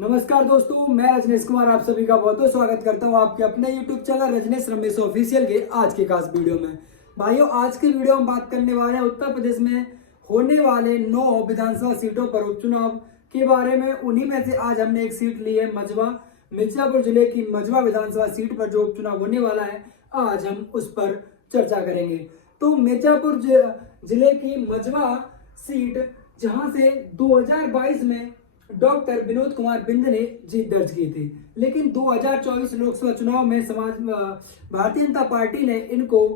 नमस्कार दोस्तों, मैं रजनीश कुमार आप सभी का बहुत बहुत स्वागत करता हूं आपके अपने YouTube channel Rajneesh Ramesh official के आज के खास वीडियो में। भाइयों, आज के वीडियो में बात करने वाले हैं उत्तर प्रदेश में होने वाले 9 विधानसभा सीटों पर उपचुनाव के बारे में। उन्हीं में से आज हमने एक सीट ली है मझवा, मिर्जापुर जिले की मझवा विधानसभा सीट पर जो उपचुनाव होने वाला है, आज हम उस पर चर्चा करेंगे। तो मिर्जापुर जिले की मझवा सीट, जहां से 2022 में डॉक्टर विनोद कुमार बिंद ने जीत दर्ज की थी, लेकिन 2024 लोकसभा चुनाव में भारतीय जनता पार्टी ने इनको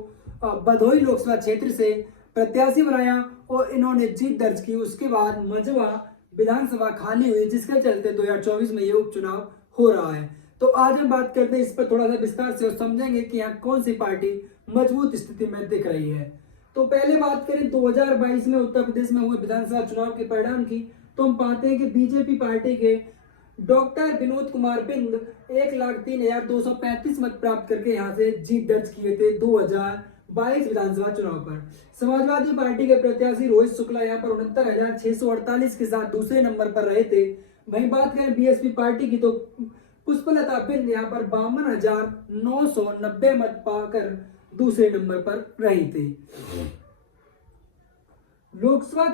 भदोही लोकसभा क्षेत्र से प्रत्याशी बनाया और इन्होंने जीत दर्ज की। उसके बाद मझवा विधानसभा खाली हुई, जिसके चलते 2024 में ये उपचुनाव हो रहा है। तो आज हम बात करते हैं इस पर थोड़ा सा विस्तार से और समझेंगे कि यहाँ कौन सी पार्टी मजबूत स्थिति में दिख रही है। तो पहले बात करें 2022 में उत्तर प्रदेश में हुए विधानसभा चुनाव के परिणाम की, तो हम पाते हैं कि बीजेपी पार्टी के डॉक्टर विनोद कुमार बिंद 1,03,235 मत प्राप्त करके यहां से जीत दर्ज किए थे 2022 विधानसभा चुनाव पर। समाजवादी पार्टी के प्रत्याशी रोहित शुक्ला यहां पर 69,648 के साथ दूसरे नंबर पर रहे थे। वहीं बात करें बीएसपी पार्टी की, तो पुष्पलता बिंद यहां पर 52,990 मत पाकर दूसरे नंबर पर रही थी। लोकसभा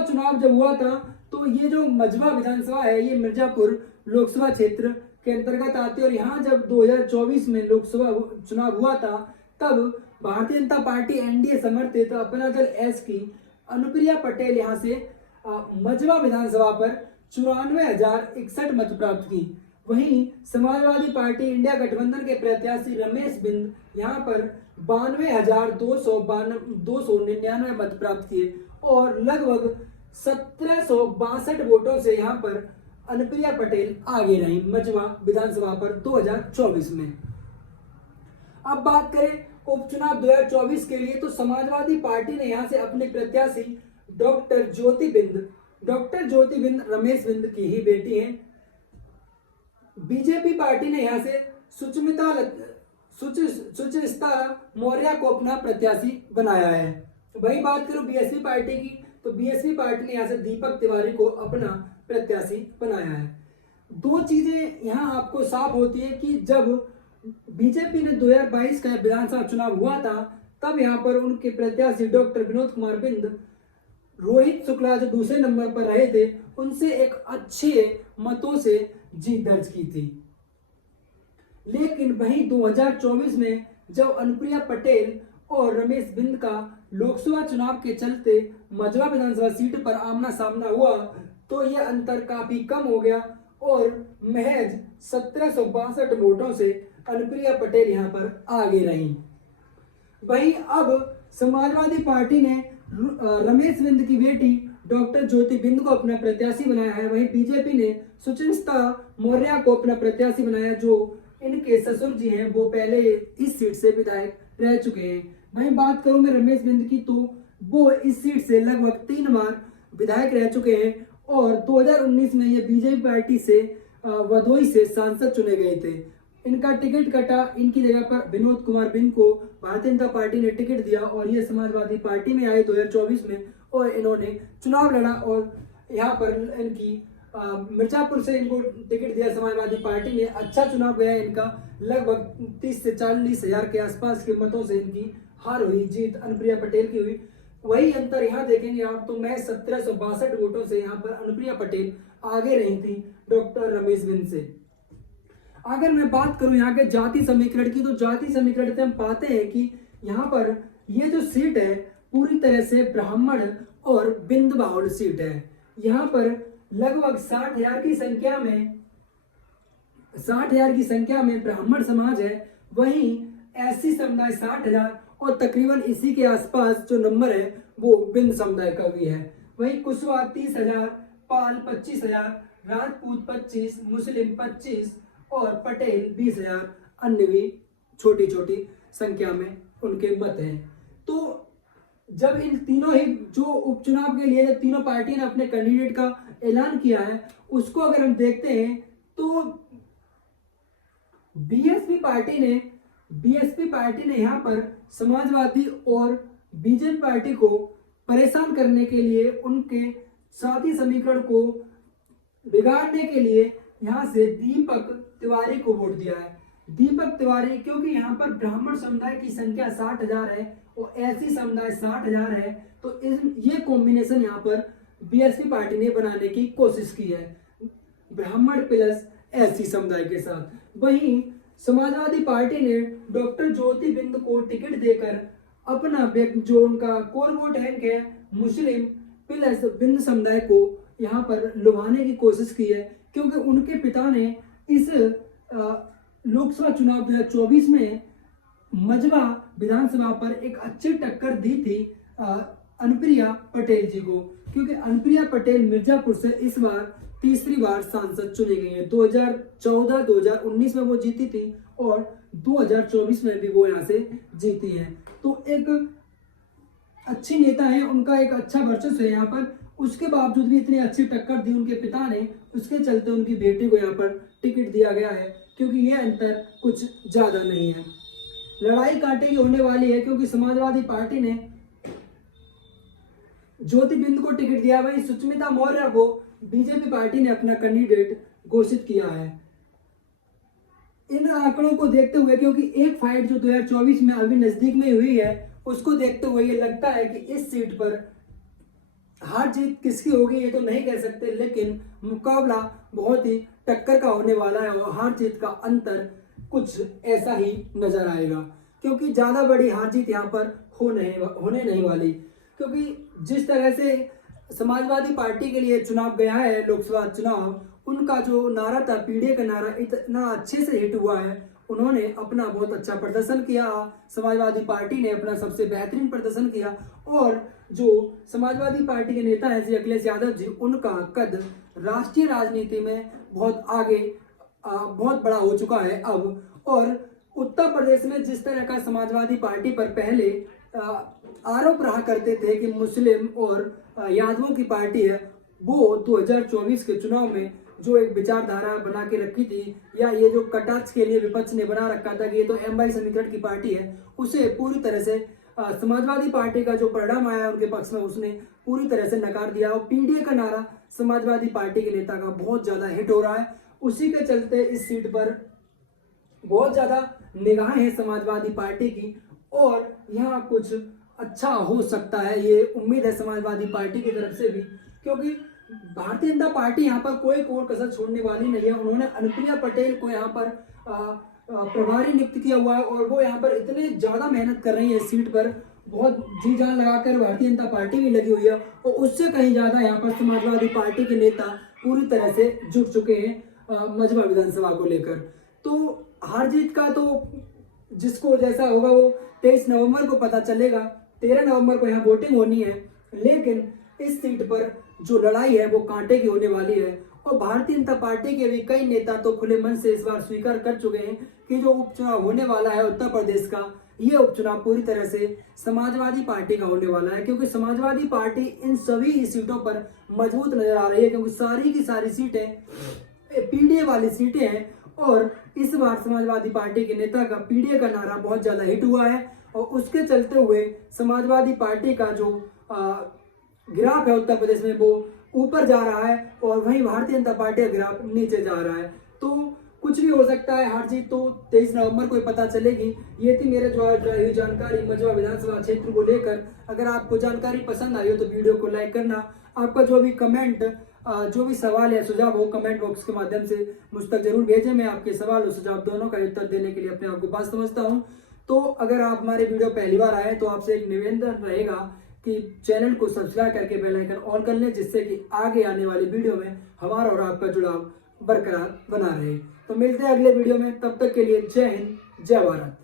चुनाव जब हुआ था, तो ये जो मझवा विधानसभा है, ये मिर्जापुर लोकसभा क्षेत्र के अंतर्गत आती है। और यहाँ जब 2024 में लोकसभा चुनाव हुआ था, तब भारतीय जनता पार्टी एनडीए समर्थित अपना दल एस की अनुप्रिया पटेल यहाँ से मझवा विधानसभा पर 94,061 मत प्राप्त की। वहीं समाजवादी पार्टी इंडिया गठबंधन के प्रत्याशी रमेश बिंद यहाँ पर 92,299 मत प्राप्त किए और लगभग 1,762 वोटों से यहाँ पर अनुप्रिया पटेल आगे रही मझवा विधानसभा पर 2024 में। अब बात करें उपचुनाव 2024 के लिए, तो समाजवादी पार्टी ने यहाँ से अपने प्रत्याशी डॉक्टर ज्योति बिंद रमेश बिंद की ही बेटी हैं। बीजेपी पार्टी ने यहाँ से सुचिस्ता मौर्य को अपना प्रत्याशी बनाया है। वही बात करूं बीएसपी पार्टी की, तो बीएसपी पार्टी ने यहाँ से दीपक तिवारी को अपना प्रत्याशी बनाया है। दो चीजें यहाँ आपको साफ होती है कि जब बीजेपी ने 2022 का विधानसभा चुनाव हुआ था, तब यहाँ पर उनके प्रत्याशी डॉक्टर विनोद कुमार बिंद रोहित शुक्ला जो दूसरे नंबर पर रहे थे, उनसे एक अच्छे मतों से जीत दर्ज की थी। लेकिन वहीं 2024 में जब अनुप्रिया पटेल और रमेश बिंद का लोकसभा चुनाव के चलते मझवा विधानसभा सीट पर आमना सामना हुआ, तो यह अंतर काफी कम हो गया और महज 1,762 वोटों से अनुप्रिया पटेल यहां पर आगे रही। वहीं अब समाजवादी पार्टी ने रमेश बिंद की बेटी डॉक्टर ज्योति बिंद को अपना प्रत्याशी बनाया है। वहीं बीजेपी ने सुचिस्ता मौर्य को अपना प्रत्याशी बनाया, जो इनके ससुर जी हैं, वो पहले इस सीट से विधायक रह चुके हैं। वहीं बात करूं मैं रमेश बिंद की, तो वो इस सीट से लगभग 3 बार विधायक रह चुके हैं और 2019 में ये बीजेपी पार्टी से भदोही से सांसद चुने गए थे। इनका टिकट कटा, इनकी जगह पर विनोद कुमार बिंद को भारतीय जनता पार्टी ने टिकट दिया और ये समाजवादी पार्टी में आए 2024 में और इन्होंने चुनाव लड़ा और यहाँ पर इनकी मिर्जापुर से इनको टिकट दिया समाजवादी पार्टी ने। अच्छा चुनाव गया इनका, लगभग 30 से 40 हजार के आसपास के मतों से इनकी हार हुई, जीत अनुप्रिया पटेल की हुई। वही अंतर यहाँ देखेंगे आप, तो मैं 1,762 वोटों से यहाँ पर अनुप्रिया पटेल आगे रही थी डॉक्टर रमेश बिंद से। अगर मैं बात करूं यहाँ के जाति समीकरण की, तो जाति समीकरण से हम पाते हैं कि यहाँ पर ये जो सीट है पूरी तरह से ब्राह्मण और बिंद बाहुल सीट है। यहाँ पर लगभग 60,000 की संख्या में ब्राह्मण समाज है। वहीं एससी समुदाय 60,000 और तकरीबन इसी के आसपास जो नंबर है वो बिंद समुदाय का भी है। वहीं कुशवाहा 30,000, पाल 25,000, राजपूत 25, मुस्लिम 25 और पटेल 20,000, अन्य भी छोटी छोटी संख्या में उनके मत हैं। तो जब इन तीनों ही जो उपचुनाव के लिए जब तीनों पार्टी ने अपने कैंडिडेट का ऐलान किया है, उसको अगर हम देखते हैं, तो बीएसपी पार्टी ने यहाँ पर समाजवादी और बीजेपी पार्टी को परेशान करने के लिए उनके साथी समीकरण को बिगाड़ने के लिए यहाँ से दीपक तिवारी को वोट दिया है। दीपक तिवारी क्योंकि यहाँ पर ब्राह्मण समुदाय की संख्या 60,000 है और एससी समुदाय 60,000 है, तो ये कॉम्बिनेशन यहाँ पर बीएसपी पार्टी ने बनाने की कोशिश की है, ब्राह्मण प्लस एससी समुदाय के साथ। वहीं समाजवादी पार्टी ने डॉक्टर ज्योति बिंद को टिकट देकर अपना जो उनका कोर वोट बैंक है मुस्लिम प्लस बिंद समुदाय को यहाँ पर लुभाने की कोशिश की है, क्योंकि उनके पिता ने इस लोकसभा चुनाव 2024 में मजबा विधानसभा पर एक अच्छी टक्कर दी थी अनुप्रिया पटेल जी को, क्योंकि अनुप्रिया पटेल मिर्जापुर से इस बार तीसरी बार सांसद चुनी गई है। 2014-2019 में वो जीती थी और 2024 में भी वो यहाँ से जीती हैं, तो एक अच्छी नेता है, उनका एक अच्छा वर्चस्व है यहाँ पर। उसके बावजूद भी इतनी अच्छी टक्कर दी उनके पिता ने, उसके चलते उनकी बेटी को यहाँ पर टिकट दिया गया है, क्योंकि ये अंतर कुछ ज्यादा नहीं है। लड़ाई कांटे की होने वाली है, क्योंकि समाजवादी पार्टी ने ज्योति बिंद को टिकट दिया, वहीं सुष्मिता मौर्य को बीजेपी पार्टी ने अपना कैंडिडेट घोषित किया है। इन आंकड़ों को देखते हुए, क्योंकि एक फाइट जो 2024 में अभी नजदीक में हुई है, उसको देखते हुए ये लगता है कि इस सीट पर हार जीत किसकी होगी ये तो नहीं कह सकते, लेकिन मुकाबला बहुत ही टक्कर का होने वाला है और हार जीत का अंतर कुछ ऐसा ही नजर आएगा, क्योंकि ज्यादा बड़ी हार जीत यहाँ पर होने नहीं वाली। क्योंकि जिस तरह से समाजवादी पार्टी के लिए चुनाव गया है लोकसभा चुनाव, उनका जो नारा था पीढ़ी का नारा इतना अच्छे से हिट हुआ है, उन्होंने अपना बहुत अच्छा प्रदर्शन किया, समाजवादी पार्टी ने अपना सबसे बेहतरीन प्रदर्शन किया और जो समाजवादी पार्टी के नेता हैं श्री अखिलेश यादव जी, उनका कद राष्ट्रीय राजनीति में बहुत आगे बहुत बड़ा हो चुका है अब। और उत्तर प्रदेश में जिस तरह का समाजवादी पार्टी पर पहले आरोप रहा करते थे कि मुस्लिम और यादवों की पार्टी है, वो 2024 के चुनाव में जो एक विचारधारा बना के रखी थी, या ये जो कटाक्ष के लिए विपक्ष ने बना रखा था कि ये तो एमवाई समीकरण की पार्टी है, उसे पूरी तरह से समाजवादी पार्टी का जो परिणाम आया उनके पक्ष में, उसने पूरी तरह से नकार दिया। और पीडीए का नारा समाजवादी पार्टी के नेता का बहुत ज्यादा हिट हो रहा है, उसी के चलते इस सीट पर बहुत ज्यादा निगाहें हैं समाजवादी पार्टी की और यहाँ कुछ अच्छा हो सकता है, ये उम्मीद है समाजवादी पार्टी की तरफ से भी, क्योंकि भारतीय जनता पार्टी यहाँ पर कोई कोर कसर छोड़ने वाली नहीं है। उन्होंने अनुप्रिया पटेल को यहाँ पर प्रभारी नियुक्त किया हुआ है और वो यहाँ पर इतने ज्यादा मेहनत कर रही है इस सीट पर, बहुत जी जान लगाकर भारतीय जनता पार्टी भी लगी हुई है और उससे कहीं ज्यादा यहाँ पर समाजवादी पार्टी के नेता पूरी तरह से जुट चुके हैं मजबा विधानसभा को लेकर। तो हार जीत का तो जिसको जैसा होगा वो 23 नवंबर को पता चलेगा, 13 नवंबर को यहाँ वोटिंग होनी है, लेकिन इस सीट पर जो लड़ाई है वो कांटे की होने वाली है। और भारतीय जनता पार्टी के भी कई नेता तो खुले मन से इस बार स्वीकार कर चुके हैं कि जो उपचुनाव होने वाला है उत्तर प्रदेश का, ये उपचुनाव पूरी तरह से समाजवादी पार्टी का होने वाला है, क्योंकि समाजवादी पार्टी इन सभी सीटों पर मजबूत नजर आ रही है, क्योंकि सारी की सारी सीटें पीडीए वाली सीटें हैं और इस बार समाजवादी पार्टी के नेता का पीडीए का नारा बहुत ज्यादा हिट हुआ है और उसके चलते हुए समाजवादी पार्टी का जो ग्राफ है उत्तर प्रदेश में वो ऊपर जा रहा है और वहीं भारतीय जनता पार्टी का ग्राफ नीचे जा रहा है। तो कुछ भी हो सकता है, हार जीत तो 23 नवंबर को पता चलेगी। ये थी मेरे जो जानकारी मजबा विधानसभा क्षेत्र को लेकर। अगर आपको जानकारी पसंद आई हो तो वीडियो को लाइक करना, आपका जो भी कमेंट जो भी सवाल है सुझाव हो कमेंट बॉक्स के माध्यम से मुझ तक जरूर भेजें। मैं आपके सवाल और सुझाव दोनों का उत्तर देने के लिए अपने आप को पास समझता हूं। तो अगर आप हमारे वीडियो पहली बार आए तो आपसे एक निवेदन रहेगा कि चैनल को सब्सक्राइब करके बेल आइकन ऑन कर लें, जिससे कि आगे आने वाली वीडियो में हमारा और आपका जुड़ाव बरकरार बना रहे। तो मिलते हैं अगले वीडियो में, तब तक के लिए जय हिंद जय भारत।